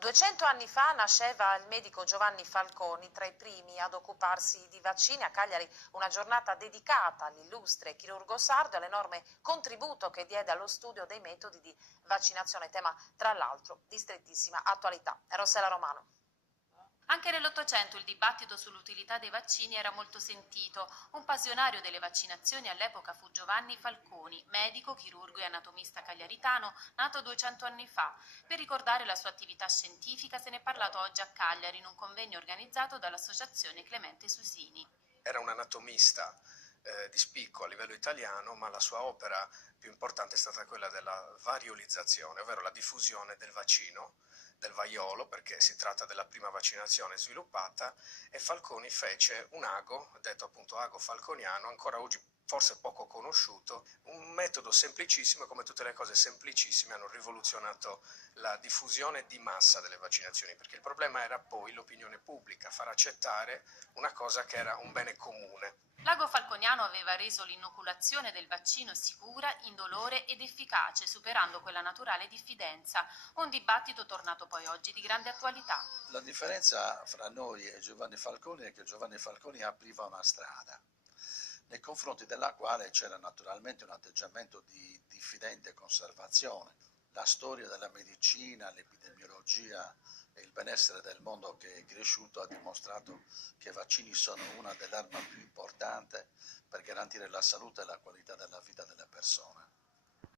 200 anni fa nasceva il medico Giovanni Falconi, tra i primi ad occuparsi di vaccini. A Cagliari una giornata dedicata all'illustre chirurgo sardo e all'enorme contributo che diede allo studio dei metodi di vaccinazione, tema tra l'altro di strettissima attualità. Rossella Romano. Anche nell'Ottocento il dibattito sull'utilità dei vaccini era molto sentito. Un passionario delle vaccinazioni all'epoca fu Giovanni Falconi, medico, chirurgo e anatomista cagliaritano, nato 200 anni fa. Per ricordare la sua attività scientifica se ne è parlato oggi a Cagliari in un convegno organizzato dall'Associazione Clemente Susini. Era un anatomista di spicco a livello italiano, ma la sua opera più importante è stata quella della variolizzazione, ovvero la diffusione del vaccino, del vaiolo, perché si tratta della prima vaccinazione sviluppata, e Falconi fece un ago, detto appunto ago falconiano, ancora oggi forse poco conosciuto, un metodo semplicissimo, come tutte le cose semplicissime hanno rivoluzionato la diffusione di massa delle vaccinazioni, perché il problema era poi l'opinione pubblica, far accettare una cosa che era un bene comune. L'ago falconiano aveva reso l'inoculazione del vaccino sicura, indolore ed efficace, superando quella naturale diffidenza. Un dibattito tornato poi oggi di grande attualità. La differenza fra noi e Giovanni Falconi è che Giovanni Falconi apriva una strada, nei confronti della quale c'era naturalmente un atteggiamento di diffidente conservazione. La storia della medicina, l'epidemiologia e il benessere del mondo che è cresciuto ha dimostrato che i vaccini sono una delle armi più importanti per garantire la salute e la qualità della vita delle persone.